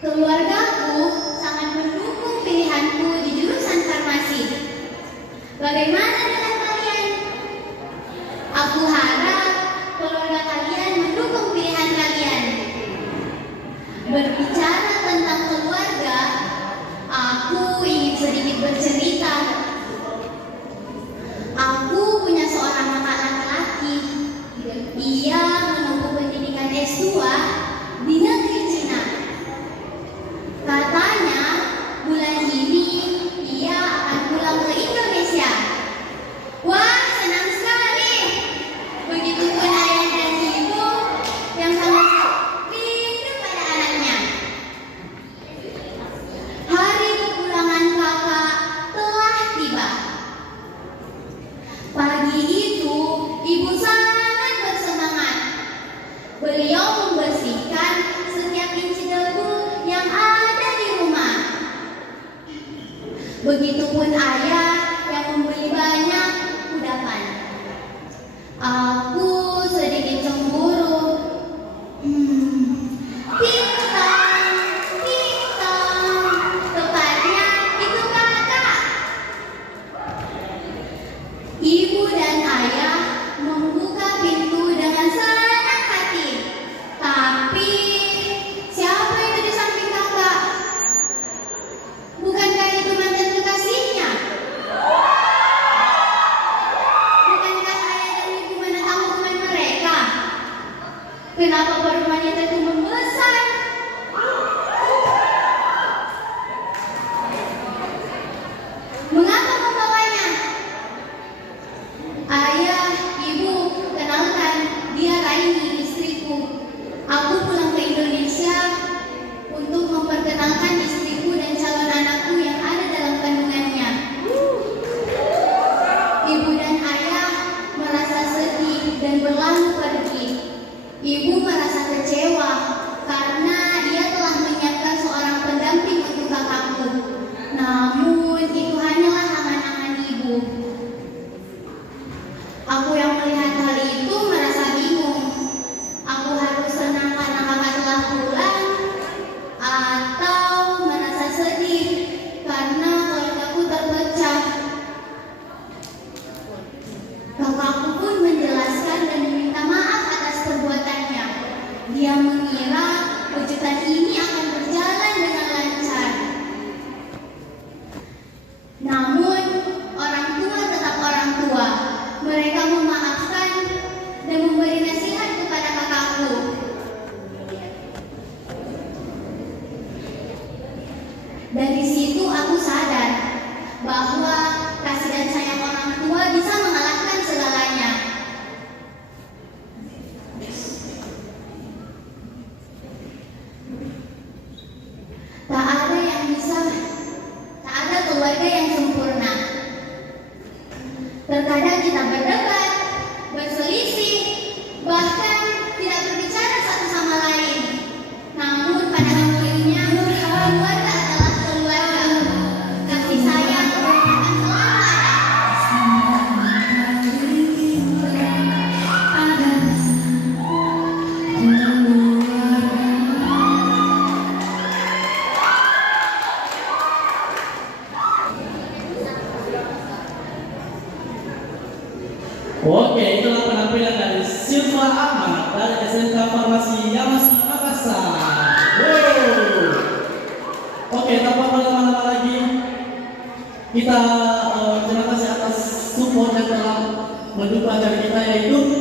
Keluargaku sangat mendukung pilihanku di jurusan farmasi. Bagaimana dengan kalian? Aku harap keluarga kalian mendukung pilihan kalian. Berbicara tentang keluarga, aku ingin sedikit bercerita. Aku punya seorang kakak laki-laki. Ia menempuh pendidikan S2 di negeri Cina. Katanya bulan ini ia akan pulang ke Indonesia. Wah, senang sekali. Begitupun ayah dan ibu yang sangat rindu pada anaknya. Hari kepulangan kakak telah tiba. Pagi itu ibu sangat bersemangat. Beliau membersihkan setiap inci debu yang ada di rumah. Begitupun ayah yang membeli banyak kudapan. Aku sedikit cemburu. Ting-tang, ting-tang. Tepatnya itu kakak. Ibu dan ayah membuka pintu dengan senang hati. Tapi siapa itu di samping kakak? Bukankah itu mantan kekasihnya? Bukankah ayah dan ibu menentang hubungan mereka? Kenapa baru wanita itu membesar? Mengapa membawanya? Ayah, ibu, kenalkan, dia Raini, istriku. Aku pulang ke Indonesia untuk memperkenalkan istriku dan calon anakku yang ada dalam kandungannya. Ibu dan ayah merasa sedih dan berlalu pergi. Ibu merasa kecewa karena dia telah menyiapkan seorang pendamping untuk kakakku. Namun itu hanyalah angan-angan ibu. Aku yang melihat hal itu merasa bingung. Aku harus senang karena kakak telah pulang, atau merasa sedih karena keluargaku terpecah. Kakakku pun menjelaskan dan meminta maaf atas perbuatannya. Dia mengira kejutan ini akan berjalan dengan lancar. Namun, orang tua tetap orang tua. Mereka memaafkan dan memberi nasihat kepada kakakku. Dari situ aku sadar bahwa kasih dan sayang orang tua bisa mengalahkan segalanya. Tak ada keluarga yang sempurna. Terkadang kita berdebat, berselisih, bahkan tidak berbicara satu sama lain. Namun pada akhirnya keluarga adalah keluarga. Kasih sayang akan selalu Oke, itulah penampilan dari Silva Ahmad dari SMK Farmasi Yamasa Makassar. Wow. Oke, tanpa berlama-lama lagi, kita terima kasih atas support yang telah mendukung acara kita, yaitu